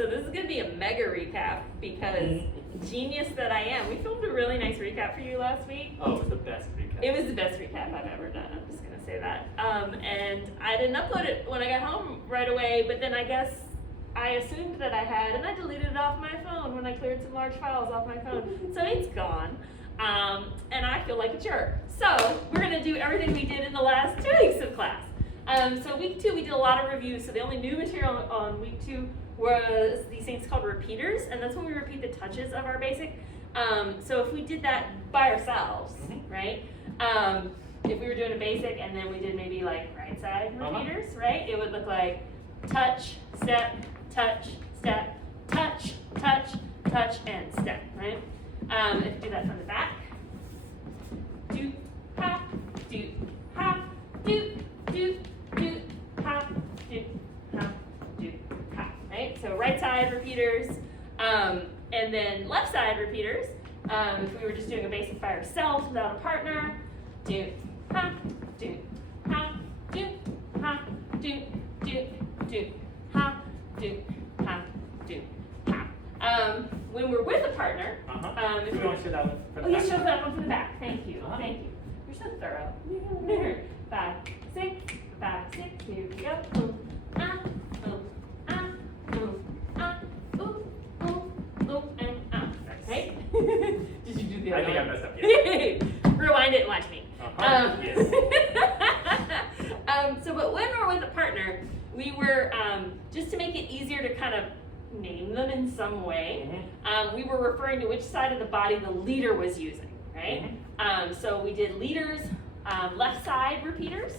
So this is going to be a mega recap because genius that I am. We filmed a really nice recap for you last week. Oh, it was the best recap. It was the best recap I've ever done. I'm just going to say that. And I didn't upload it when I got home right away, but then I guess I assumed that I had, and I deleted it off my phone when I cleared some large files off my phone. So it's gone. And I feel like a jerk. So we're going to do everything we did in the last 2 weeks of class. So week 2, we did a lot of reviews. So the only new material on week 2 was these things called repeaters, and that's when we repeat the touches of our basic. So if we did that by ourselves, right? If we were doing a basic and then we did maybe like right side repeaters, right? It would look like touch, step, touch, step, touch, touch, touch, and step, right? If you do that from the back, do, ha, do, ha, do, do, do, ha, do, ha, do, ha, right? So right side repeaters, and then left side repeaters. If we were just doing a basic by ourselves without a partner, do, ha, do, ha, do, ha, do, do, do, ha, do, ha, do, ha. When we're with a partner, if you want to show that one from the you back. showed that one from the back. Thank you. Thank you. You're so thorough. 5, 6, 5, 6. Here we go. Ooh, ah, ooh, ah, ooh, ah, ooh, ooh, ooh, and ah. Okay. Did you do the other I think one? I messed up. Yeah. Rewind it and watch me. Yes. But when we're with a partner, we were just to make it easier to kind of name them in some way. We were referring to which side of the body the leader was using, right? So we did leaders, left side repeaters.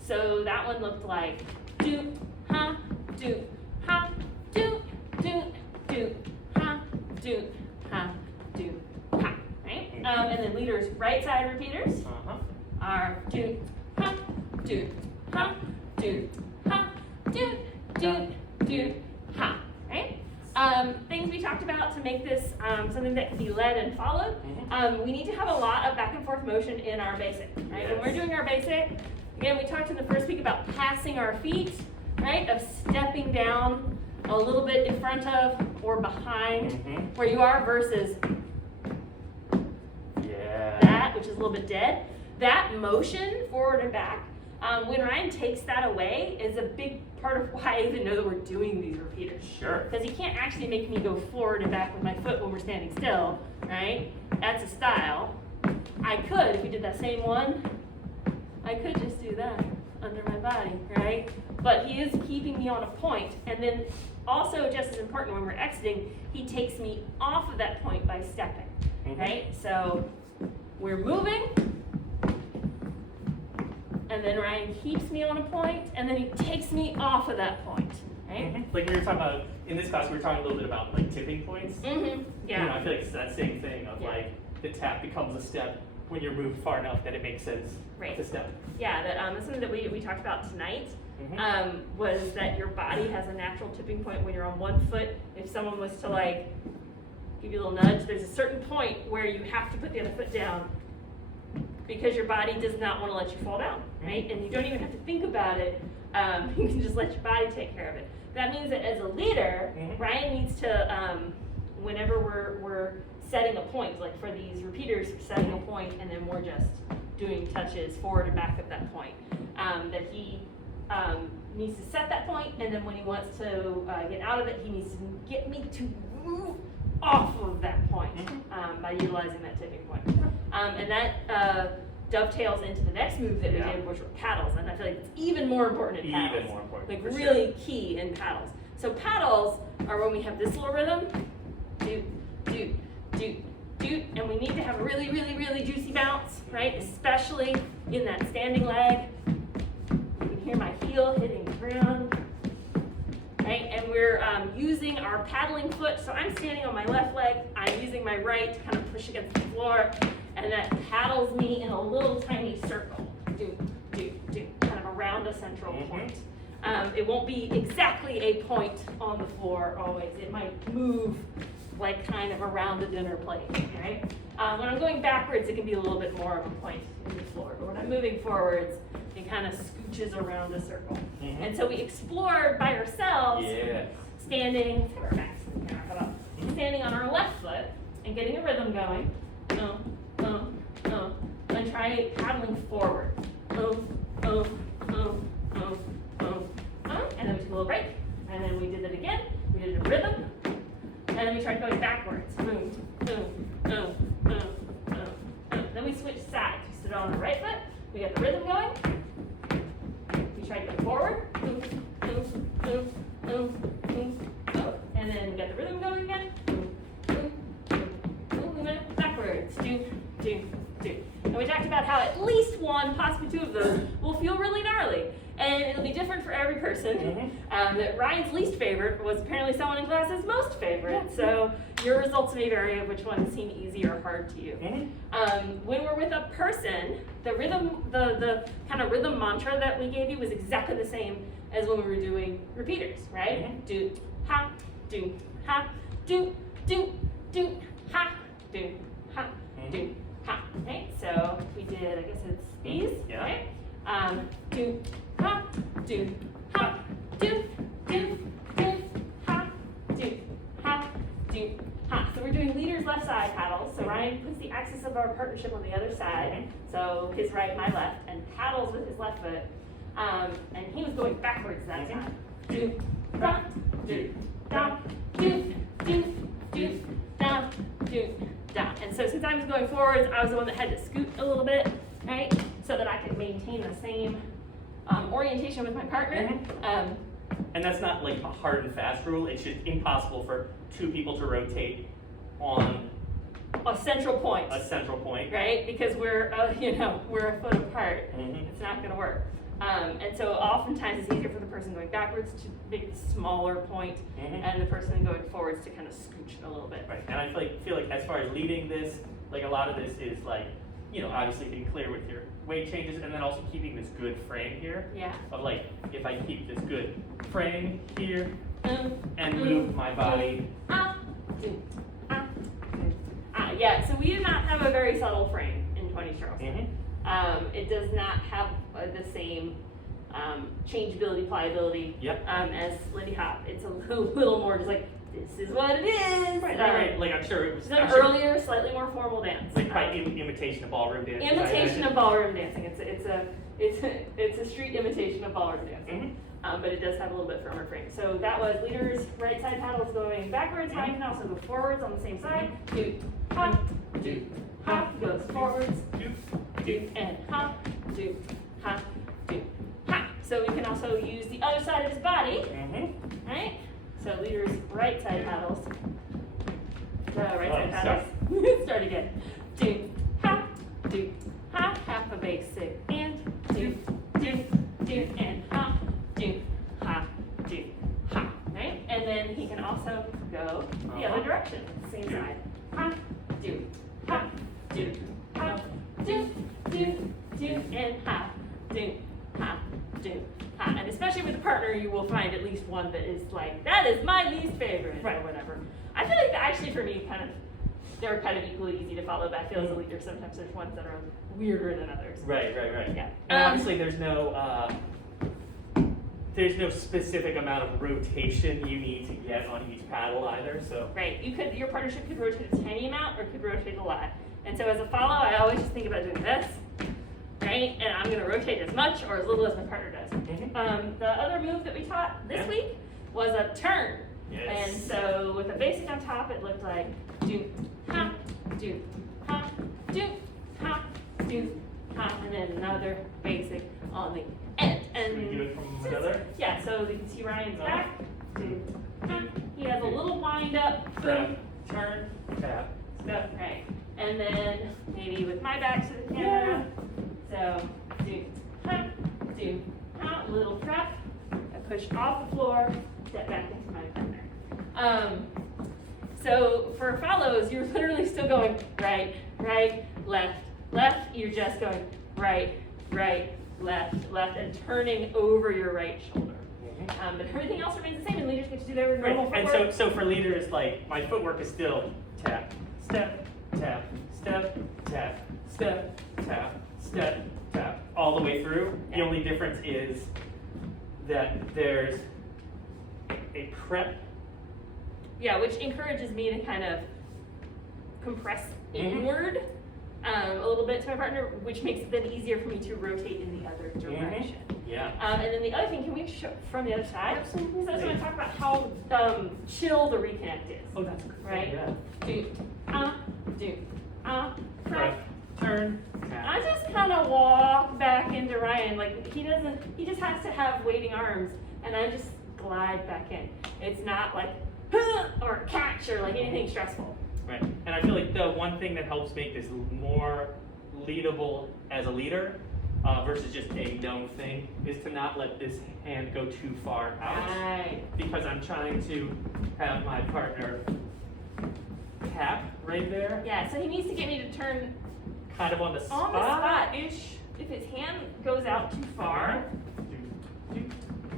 So that one looked like do, ha, do, ha, do, do, do, ha, do, ha, do, ha, right? And then leaders, right side repeaters are do, ha, do, ha, do, ha, do, do, do, ha, right? Things we talked about to make this something that can be led and followed. We need to have a lot of back and forth motion in our basic, right? Yes. When we're doing our basic, again, we talked in the first week about passing our feet, right? Of stepping down a little bit in front of or behind where you are versus that, which is a little bit dead. That motion forward and back, when Ryan takes that away, is a big part of why I even know that we're doing these repeaters. Sure. Because he can't actually make me go forward and back with my foot when we're standing still, right? That's a style. I could, if we did that same one, I could just do that under my body, right? But he is keeping me on a point. And then also, just as important, when we're exiting, he takes me off of that point by stepping, right? So we're moving, and then Ryan keeps me on a point, and then he takes me off of that point, right? Like we were talking about, in this class, we were talking a little bit about like tipping points. Yeah. You know, I feel like it's that same thing of like the tap becomes a step when you're moved far enough that it makes sense to step. Yeah, that's something that we talked about tonight. Was that your body has a natural tipping point when you're on one foot. If someone was to like give you a little nudge, there's a certain point where you have to put the other foot down because your body does not want to let you fall down, right? And you don't even have to think about it. You can just let your body take care of it. That means that as a leader, Ryan needs to, whenever we're setting a point, like for these repeaters, we're setting a point, and then we're just doing touches forward and back of that point, that he needs to set that point, and then when he wants to get out of it, he needs to get me to move off of that point by utilizing that tipping point. And that dovetails into the next move that we did, which were paddles, and I feel like it's even more important in paddles. Even more important, Like for really key in paddles. So paddles are when we have this little rhythm, do, do, do, do, and we need to have a really, really, really juicy bounce, right? Especially in that standing leg. You can hear my heel hitting the ground, right? And we're using our paddling foot. So I'm standing on my left leg. I'm using my right to kind of push against the floor, and that paddles me in a little tiny circle. Do, do, do, kind of around a central point. It won't be exactly a point on the floor always. It might move like kind of around the dinner plate, right? When I'm going backwards, it can be a little bit more of a point in the floor. But when I'm moving forwards, it kind of scooches around a circle. And so we explored by ourselves standing, standing on our left foot and getting a rhythm going. And try paddling forward. And then we took a little break. And then we did it again. We did a rhythm. And then we tried going backwards. Then we switched sides. We stood on our right foot. We got the rhythm going. We tried going forward. And then we got the rhythm going again. We went backwards. And we talked about how at least one, possibly two of those will feel really gnarly. And it'll be different for every person. That Ryan's least favorite was apparently someone in class's most favorite. So your results may vary of which ones seem easy or hard to you. When we're with a person, the rhythm, the kind of rhythm mantra that we gave you was exactly the same as when we were doing repeaters, right? Do, ha, do, ha, do, ha, do, ha, do, ha. Okay, so we did, I guess it's these, right? Do, ha, do, ha, do, ha, do, ha, do, ha. So we're doing leader's left side paddles. So Ryan puts the axis of our partnership on the other side. So his right, my left, and paddles with his left foot. And he was going backwards that time. Do, da, do, da, do, da, do, da. And so since I was going forwards, I was the one that had to scoot a little bit, right? So that I could maintain the same orientation with my partner. And that's not like a hard and fast rule. It's just impossible for two people to rotate on a central point. A central point, right? Because we're we're a foot apart. It's not going to work. And so oftentimes it's easier for the person going backwards to make a smaller point, and the person going forwards to kind of scooch a little bit. Right. And I feel like as far as leading this, like a lot of this is like, obviously being clear with your weight changes, and then also keeping this good frame here. Yeah. Of like, if I keep this good frame here and move my body. Yeah. So we do not have a very subtle frame in 20 Charleston. It does not have the same changeability, pliability as Lindy Hop. It's a little more just like, this is what it is. Right. Like I'm sure it was an earlier, slightly more formal dance. Like probably imitation of ballroom dancing. Imitation of ballroom dancing. It's a street imitation of ballroom dancing. But it does have a little bit firmer frame. So that was leaders, right side paddles going backwards. Ryan can also go forwards on the same side. Do, hop, do, hop, goes forwards. Do, and hop, do, hop, do, hop. So we can also use the other side of his body, right? So leaders, right side paddles. Right side paddles. Start again. Do, hop, half a basic, and do, and hop, do, hop, right? And then he can also go the other direction, same side. Hop, do, hop, do, hop, do, and hop, do, hop, do, hop. And especially with a partner, you will find at least one that is like, that is my least favorite, or whatever. I feel like actually for me, they're kind of equally easy to follow, but I feel as a leader, sometimes there's ones that are weirder than others. Right. Yeah. And obviously there's no specific amount of rotation you need to get on each paddle either, so. Right, your partnership could rotate a tiny amount or could rotate a lot. And so as a follow, I always just think about doing this, right? And I'm gonna rotate as much or as little as my partner does. The other move that we taught this week was a turn. Yes. And so with a basic on top, it looked like do, ha, do, ha, do, ha, do, ha, and then another basic on the end. And we do it from another? Yeah, so you can see Ryan's back. Do, ha. He has a little wind up, boom, turn, tap, step, right. And then maybe with my back to the camera. So do, ha, little prep. I push off the floor, step back into my partner. So for follows, you're literally still going right, left. You're just going right, left, and turning over your right shoulder. But everything else remains the same, and leaders get to do their normal footwork. And so for leaders, like my footwork is still tap, step, tap, step, tap, step, tap, step, tap, all the way through. The only difference is that there's a prep Yeah, which encourages me to kind of compress inward a little bit to my partner, which makes it then easier for me to rotate in the other direction. Yeah. And then the other thing, can we show from the other side? Absolutely. So I was going to talk about how chill the reconnect is. Oh, that's great. Right? Yeah. Prep. Turn. I just kind of walk back into Ryan, like he just has to have waiting arms, and I just glide back in. It's not like, or catch, or like anything stressful. Right. And I feel like the one thing that helps make this more leadable as a leader versus just a known thing is to not let this hand go too far out. Right. Because I'm trying to have my partner tap right there. Yeah, so he needs to get me to turn Kind of on the spot. on the spot-ish. If his hand goes out too far,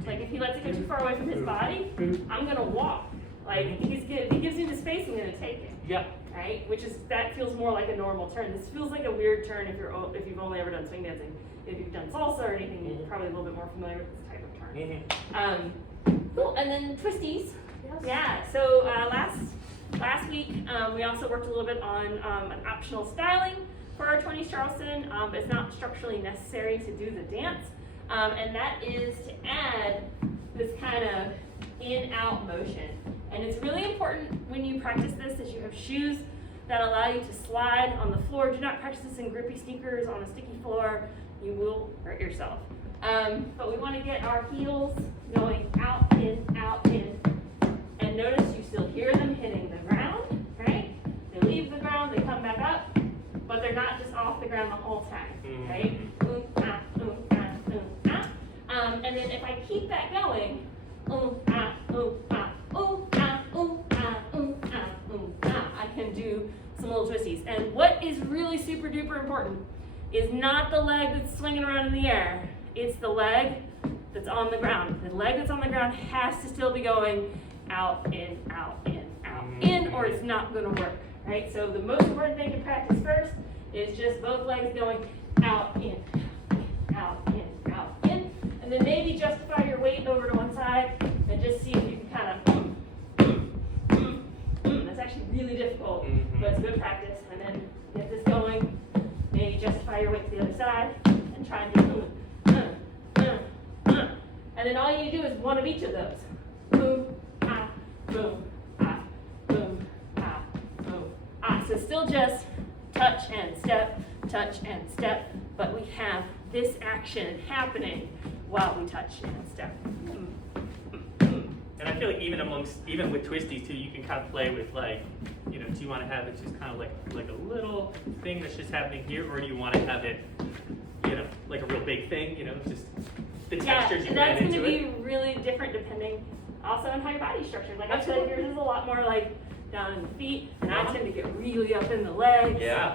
like if he lets it go too far away from his body, I'm gonna walk. Like if he gives me the space, I'm gonna take it. Yeah. Right? That feels more like a normal turn. This feels like a weird turn if you've only ever done swing dancing. If you've done salsa or anything, you're probably a little bit more familiar with this type of turn. Cool. And then twisties. Yes. Yeah. So last week we also worked a little bit on an optional styling for our 20s Charleston. It's not structurally necessary to do the dance, and that is to add this kind of in-out motion. And it's really important when you practice this that you have shoes that allow you to slide on the floor. Do not practice this in grippy sneakers on a sticky floor. You will hurt yourself. But we want to get our heels going out, in, and notice you still hear them hitting the ground, right? They leave the ground, they come back up, but they're not just off the ground the whole time, right? And then if I keep that going, I can do some little twisties. And what is really super duper important is not the leg that's swinging around in the air. It's the leg that's on the ground. The leg that's on the ground has to still be going out, in, or it's not going to work, right? So the most important thing to practice first is just both legs going out, in, and then maybe justify your weight over to one side and just see if you can kind of, that's actually really difficult, but it's good practice. And then get this going, maybe justify your weight to the other side and try and do and then all you do is one of each of those. Boom, ah, boom, ah, boom, ah, boom, ah. So still just touch and step, but we have this action happening while we touch and step. And I feel like even with twisties too, you can kind of play with like, do you want to have it just kind of like a little thing that's just happening here, or do you want to have it, like a real big thing, just the textures you that's add into going it. to be really different depending also on how your body's structured. Like I feel like yours is a lot more like down in the feet, and I tend to get really up in the legs. Yeah.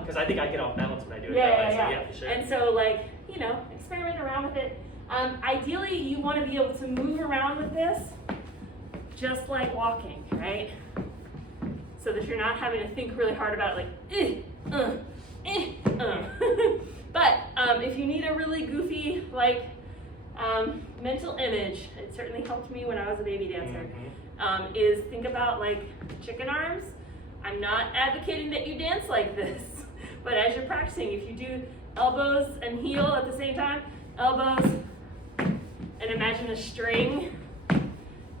Because I think I get off balance when I do it Yeah, that way. yeah. So yeah, for sure. And so experiment around with it. Ideally, you want to be able to move around with this just like walking, right? So that you're not having to think really hard about it, But if you need a really goofy, mental image, it certainly helped me when I was a baby dancer, is think about chicken arms. I'm not advocating that you dance like this, but as you're practicing, if you do elbows and heel at the same time, elbows, and imagine a string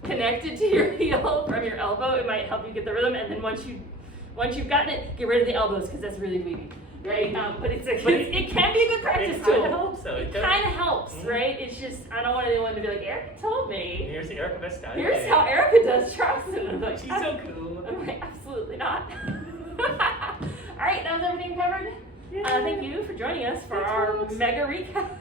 connected to your heel from your elbow, it might help you get the rhythm. And then once you've gotten it, get rid of the elbows because that's really dweeby, right? But it can be a good practice tool. It helps, though. It kind of helps, right? It's just I don't want anyone to be like, Erica told me. Here's the Erica Vesta. Here's how Erica does Charleston. I'm like, she's so cool. I'm like, absolutely not. All right, that was everything covered. Thank you for joining us for our mega recap.